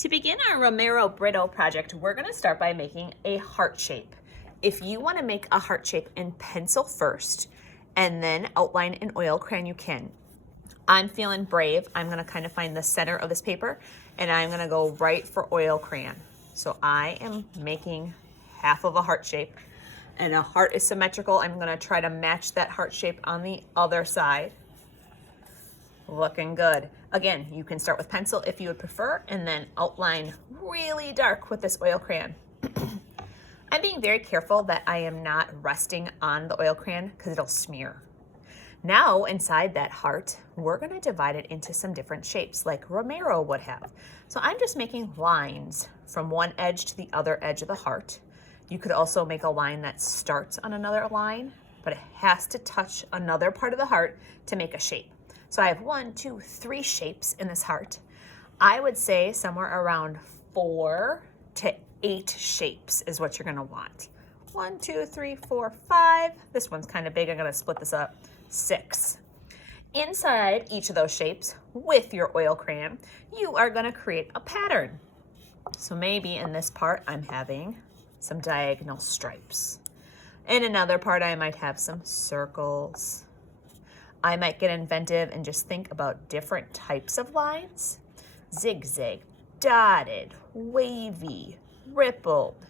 To begin our Romero Britto project, we're going to start by making a heart shape. If you want to make a heart shape in pencil first and then outline in oil crayon, you can. I'm feeling brave. I'm going to kind of find the center of this paper and I'm going to go right for oil crayon. So I am making half of a heart shape, and a heart is symmetrical. I'm going to try to match that heart shape on the other side. Looking good. Again, you can start with pencil if you would prefer, and then outline really dark with this oil crayon. I'm being very careful that I am not resting on the oil crayon because it'll smear. Now inside that heart, we're going to divide it into some different shapes like Romero would have. So I'm just making lines from one edge to the other edge of the heart. You could also make a line that starts on another line, but it has to touch another part of the heart to make a shape. So I have 1, 2, 3 shapes in this heart. I would say somewhere around 4 to 8 shapes is what you're gonna want. 1, 2, 3, 4, 5. This one's kind of big. I'm gonna split this up. 6. Inside each of those shapes with your oil crayon, you are gonna create a pattern. So maybe in this part, I'm having some diagonal stripes. In another part, I might have some circles. I might get inventive and just think about different types of lines. Zigzag, dotted, wavy, rippled,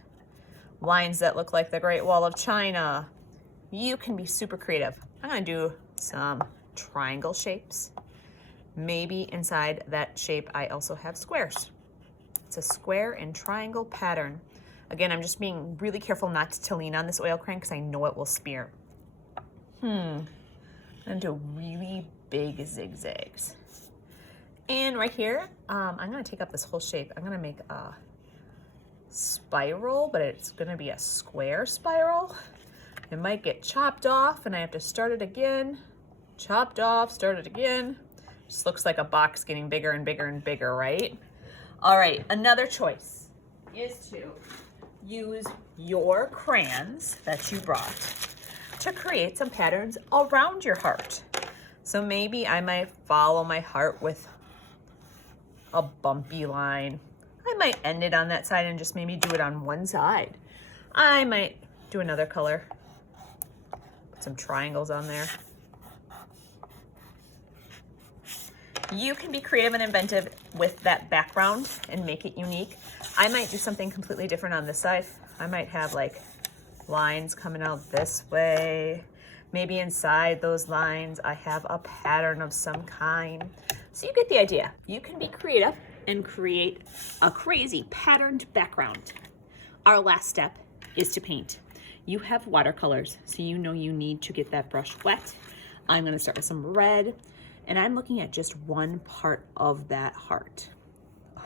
lines that look like the Great Wall of China. You can be super creative. I'm gonna do some triangle shapes. Maybe inside that shape, I also have squares. It's a square and triangle pattern. Again, I'm just being really careful not to lean on this oil crayon because I know it will smear. I'm gonna do really big zigzags. And right here, I'm gonna take up this whole shape. I'm gonna make a spiral, but it's gonna be a square spiral. It might get chopped off and I have to start it again. Chopped off, start it again. Just looks like a box getting bigger and bigger and bigger, right? All right, another choice is to use your crayons that you brought to create some patterns around your heart. So maybe I might follow my heart with a bumpy line. I might end it on that side and just maybe do it on one side. I might do another color, put some triangles on there. You can be creative and inventive with that background and make it unique. I might do something completely different on this side. I might have like lines coming out this way. Maybe inside those lines, I have a pattern of some kind. So you get the idea. You can be creative and create a crazy patterned background. Our last step is to paint. You have watercolors, so you know you need to get that brush wet. I'm gonna start with some red, and I'm looking at just one part of that heart.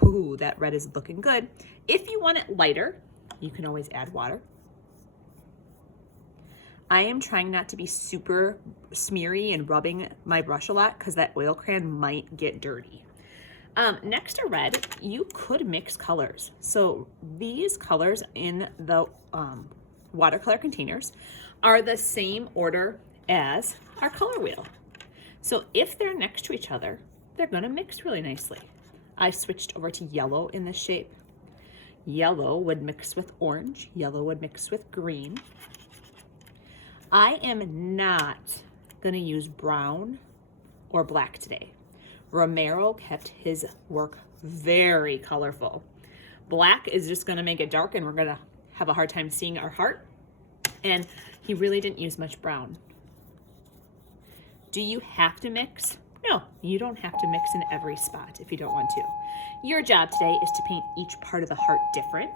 Ooh, that red is looking good. If you want it lighter, you can always add water. I am trying not to be super smeary and rubbing my brush a lot because that oil crayon might get dirty. Next to red, you could mix colors. So these colors in the watercolor containers are the same order as our color wheel. So if they're next to each other, they're gonna mix really nicely. I switched over to yellow in this shape. Yellow would mix with orange. Yellow would mix with green. I am not gonna use brown or black today. Romero kept his work very colorful. Black is just gonna make it dark and we're gonna have a hard time seeing our heart. And he really didn't use much brown. Do you have to mix? No, you don't have to mix in every spot if you don't want to. Your job today is to paint each part of the heart different.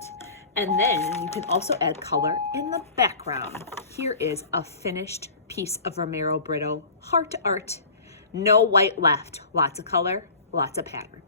And then you can also add color in the background. Here is a finished piece of Romero Britto heart art. No white left, lots of color, lots of pattern.